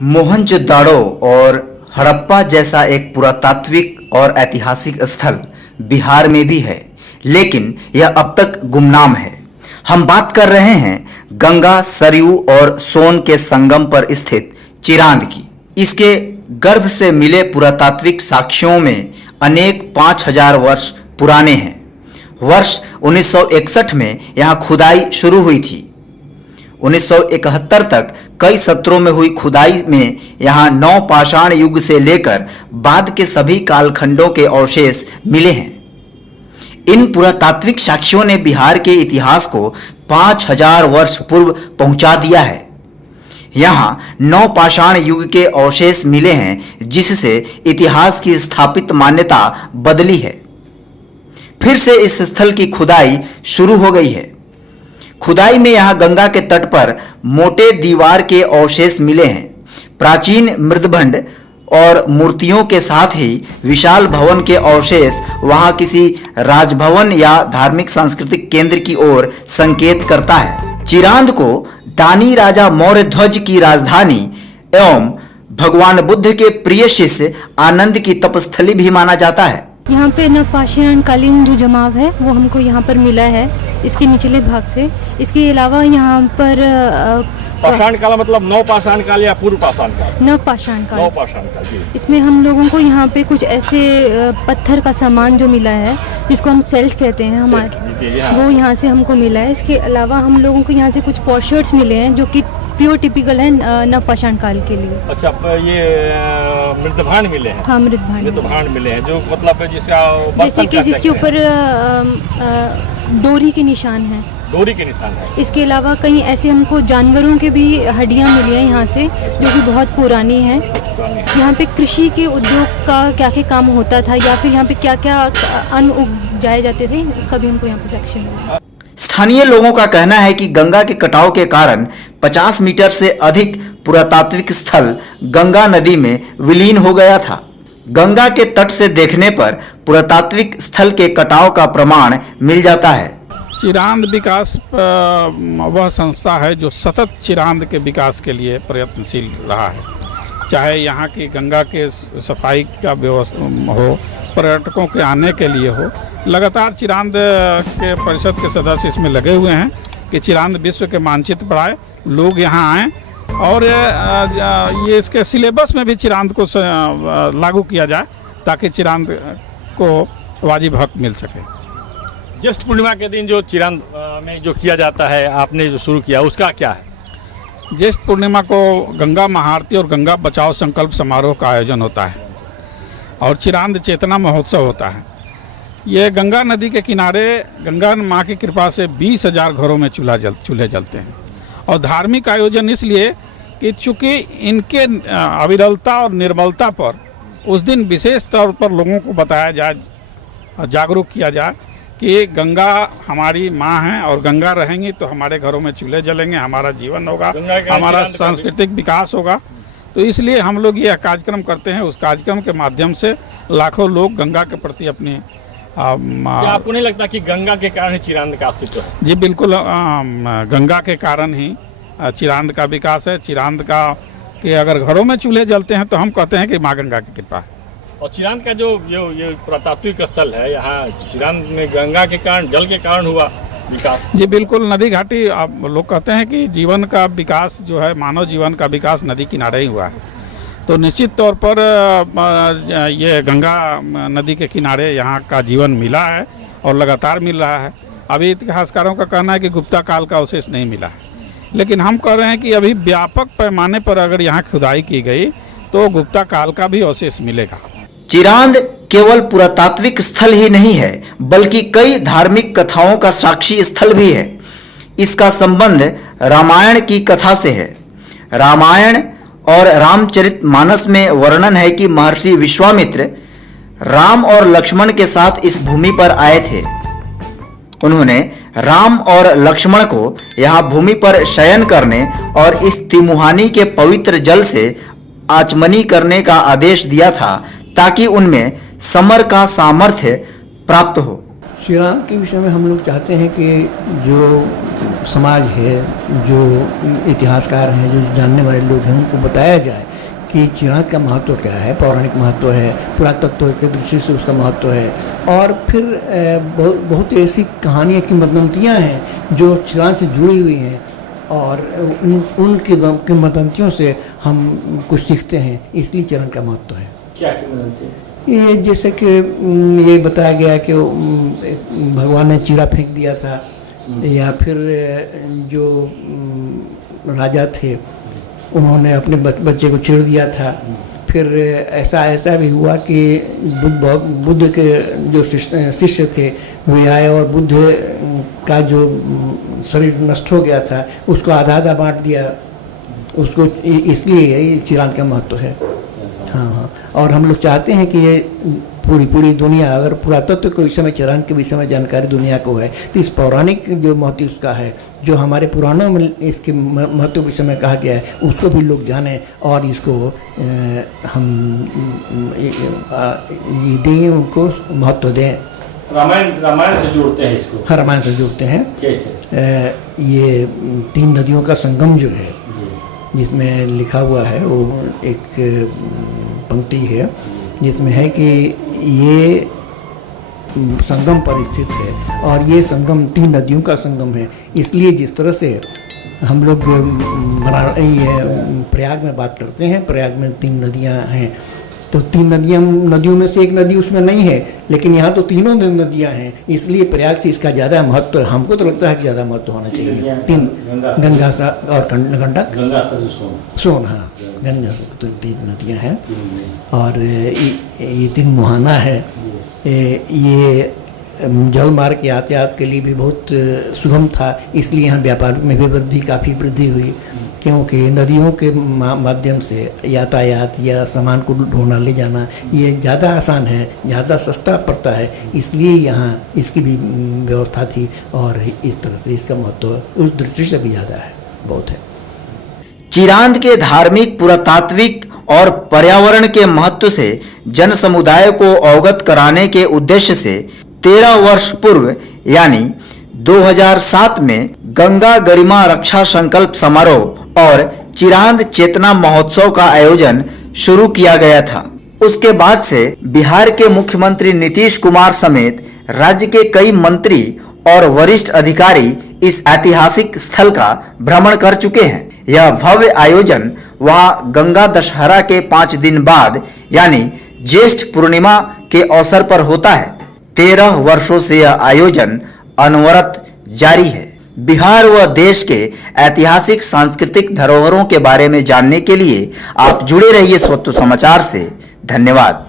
मोहनजोदाड़ो और हड़प्पा जैसा एक पुरातात्विक और ऐतिहासिक स्थल बिहार में भी है, लेकिन यह अब तक गुमनाम है। हम बात कर रहे हैं गंगा, सरयू और सोन के संगम पर स्थित चिरांद की। इसके गर्भ से मिले पुरातात्विक साक्ष्यों में अनेक 5000 वर्ष पुराने हैं। वर्ष 1961 में यहाँ खुदाई शुरू हुई थी। 1971 तक कई सत्रों में हुई खुदाई में यहाँ नवपाषाण युग से लेकर बाद के सभी कालखंडों के अवशेष मिले हैं। इन पुरातात्विक साक्ष्यों ने बिहार के इतिहास को 5000 वर्ष पूर्व पहुंचा दिया है। यहाँ नवपाषाण युग के अवशेष मिले हैं, जिससे इतिहास की स्थापित मान्यता बदली है। फिर से इस स्थल की खुदाई शुरू हो गई है। खुदाई में यहाँ गंगा के तट पर मोटे दीवार के अवशेष मिले हैं। प्राचीन मृदभंड और मूर्तियों के साथ ही विशाल भवन के अवशेष वहाँ किसी राजभवन या धार्मिक सांस्कृतिक केंद्र की ओर संकेत करता है। चिरांद को दानी राजा मौर्य ध्वज की राजधानी एवं भगवान बुद्ध के प्रिय शिष्य आनंद की तपस्थली भी माना जाता है। यहाँ पे नवपाषाण कालीन जो जमाव है वो हमको यहाँ पर मिला है, इसके निचले भाग से। इसके अलावा यहाँ पर पाषाण काल मतलब नवपाषाण काल या पूर्व पाषाण काल? नवपाषाण काल। नवपाषाण काल जी। इसमें हम लोगों को यहाँ पे कुछ ऐसे पत्थर का सामान जो मिला है, जिसको हम सेल्ट कहते हैं हमारे, वो यहाँ से हमको मिला है। इसके अलावा हम लोगों को यहाँ से कुछ पॉटशर्ट्स मिले हैं जो कि प्योर टिपिकल है नवपाषाण काल के लिए। अच्छा, ये मृदभांड मिले हैं? हाँ, मृदभांड मिले हैं, जो मतलब जिसका जैसे कि जिसके ऊपर डोरी के निशान हैं। डोरी के निशान है। इसके अलावा कई ऐसे हमको जानवरों के भी हड्डियां मिली हैं यहाँ से, जो कि बहुत पुरानी हैं। यहाँ पे कृषि के उद्योग का क्या क्या काम होता था, या फिर यहाँ पे क्या क्या अन्न उगाए जाते थे, उसका भी हमको यहाँ पे सेक्शन है। स्थानीय लोगों का कहना है कि गंगा के कटाव के कारण 50 मीटर से अधिक पुरातात्विक स्थल गंगा नदी में विलीन हो गया था। गंगा के तट से देखने पर पुरातात्विक स्थल के कटाव का प्रमाण मिल जाता है। चिरांद विकास वह संस्था है जो सतत चिरांद के विकास के लिए प्रयत्नशील रहा है। चाहे यहाँ की गंगा के सफाई का व्यवस्था हो, पर्यटकों के आने के लिए हो, लगातार चिरांद के परिषद के सदस्य इसमें लगे हुए हैं कि चिरांद विश्व के मानचित्र पर आए, लोग यहाँ आएँ और ये इसके सिलेबस में भी चिरांद को लागू किया जाए, ताकि चिरांद को वाजिब हक मिल सके। ज्येष्ठ पूर्णिमा के दिन जो चिरांद में जो किया जाता है, आपने जो शुरू किया, उसका क्या है? ज्येष्ठ पूर्णिमा को गंगा महाआरती और गंगा बचाओ संकल्प समारोह का आयोजन होता है और चिरांद चेतना महोत्सव होता है। ये गंगा नदी के किनारे गंगा माँ की कृपा से 20,000 घरों में चूल्हे जलते हैं। और धार्मिक आयोजन इसलिए कि चूँकि इनके अविरलता और निर्मलता पर उस दिन विशेष तौर पर लोगों को बताया जाए, जागरूक किया जाए कि गंगा हमारी माँ है और गंगा रहेंगी तो हमारे घरों में चूल्हे जलेंगे, हमारा जीवन होगा, हमारा सांस्कृतिक विकास होगा। तो इसलिए हम लोग ये कार्यक्रम करते हैं। उस कार्यक्रम के माध्यम से लाखों लोग गंगा के प्रति अपनी क्या आपको नहीं लगता कि गंगा के कारण ही चिरांद का अस्तित्व है? जी बिल्कुल, गंगा के कारण ही चिरांद का विकास है। चिरांद का कि अगर घरों में चूल्हे जलते हैं तो हम कहते हैं कि माँ गंगा की कृपा है। और चिरांद का जो ये पुरातात्विक स्थल है, यहाँ चिरांद में गंगा के कारण, जल के कारण हुआ विकास। जी बिल्कुल, नदी घाटी, आप लोग कहते हैं कि जीवन का विकास जो है, मानव जीवन का विकास नदी किनारे ही हुआ है। तो निश्चित तौर पर ये गंगा नदी के किनारे यहाँ का जीवन मिला है और लगातार मिल रहा है। अभी इतिहासकारों का कहना है कि गुप्ता काल का अवशेष नहीं मिला है, लेकिन हम कह रहे हैं कि अभी व्यापक पैमाने पर अगर यहाँ खुदाई की गई तो गुप्ता काल का भी अवशेष मिलेगा। चिरांद केवल पुरातात्विक स्थल ही नहीं है, बल्कि कई धार्मिक कथाओं का साक्षी स्थल भी है। इसका संबंध रामायण की कथा से है। रामायण और रामचरितमानस में वर्णन है कि महर्षि विश्वामित्र राम और लक्ष्मण के साथ इस भूमि पर आए थे। उन्होंने राम और लक्ष्मण को यहाँ भूमि पर शयन करने और इस तिमुहानी के पवित्र जल से आचमनी करने का आदेश दिया था, ताकि उनमें समर का सामर्थ्य प्राप्त हो। चिरांद के विषय में हम लोग चाहते हैं कि जो समाज है, जो इतिहासकार हैं, जो जानने वाले लोग हैं, उनको बताया जाए कि चिरांद का महत्व क्या है, पौराणिक महत्व है, पुरातत्व के दृष्टि से उसका महत्व है। और फिर बहुत ऐसी कहानियाँ, किंवदंतियाँ हैं जो चिरांद से जुड़ी हुई हैं, और उन किंवदंतियों से हम कुछ सीखते हैं, इसलिए चिरांद का महत्व है। क्या किंवदंती है? ये जैसे कि ये बताया गया कि भगवान ने चीरा फेंक दिया था, या फिर जो राजा थे उन्होंने अपने बच्चे को चीर दिया था। फिर ऐसा भी हुआ कि बुद्ध के जो शिष्य थे वे आए और बुद्ध का जो शरीर नष्ट हो गया था उसको आधा आधा बांट दिया उसको, इसलिए चिरांद का महत्व है। हाँ, और हम लोग चाहते हैं कि ये पूरी दुनिया, अगर पुरातत्व के विषय में, चिरांद के विषय में जानकारी दुनिया को है, तो इस पौराणिक जो महत्व उसका है, जो हमारे पुराणों में इसके महत्व के विषय में कहा गया है, उसको भी लोग जानें और इसको हम ये दें, उनको महत्व दें। रामायण से जोड़ते हैं इसको? हाँ, रामायण से जोड़ते हैं। कैसे? ये 3 नदियों का संगम जो है, जिसमें लिखा हुआ है, वो एक पंक्ति है जिसमें है कि ये संगम पर स्थित है और ये संगम 3 नदियों का संगम है। इसलिए जिस तरह से हम लोग प्रयाग में बात करते हैं, प्रयाग में 3 नदियां हैं, तो 3 नदियों में से एक नदी उसमें नहीं है, लेकिन यहाँ तो तीनों नदियाँ हैं, इसलिए प्रयाग से इसका ज़्यादा महत्व, हमको तो लगता है कि ज़्यादा महत्व होना चाहिए। 3 गंगा सा और गंडक, सोन, हाँ, गंगा तो 3 नदियाँ हैं। और ये 3 मुहाना है। ये जल मार्ग के यातायात के लिए भी बहुत सुगम था, इसलिए यहाँ व्यापार में भी काफ़ी वृद्धि हुई, क्योंकि नदियों के माध्यम से यातायात या सामान को ढोना ले जाना ये ज़्यादा आसान है, ज़्यादा सस्ता पड़ता है, इसलिए यहाँ इसकी भी व्यवस्था थी और इस तरह से इसका महत्व उस दृष्टि से भी ज़्यादा है, बहुत है। चिरांद के धार्मिक, पुरातात्विक और पर्यावरण के महत्व से जन समुदाय को अवगत कराने के उद्देश्य से 13 वर्ष पूर्व यानी 2007 में गंगा गरिमा रक्षा संकल्प समारोह और चिरांद चेतना महोत्सव का आयोजन शुरू किया गया था। उसके बाद से बिहार के मुख्यमंत्री नीतीश कुमार समेत राज्य के कई मंत्री और वरिष्ठ अधिकारी इस ऐतिहासिक स्थल का भ्रमण कर चुके हैं। यह भव्य आयोजन वहां गंगा दशहरा के 5 दिन बाद यानी ज्येष्ठ पूर्णिमा के अवसर पर होता है। 13 वर्षों से यह आयोजन अनवरत जारी है। बिहार व देश के ऐतिहासिक सांस्कृतिक धरोहरों के बारे में जानने के लिए आप जुड़े रहिए स्वत्व समाचार से। धन्यवाद।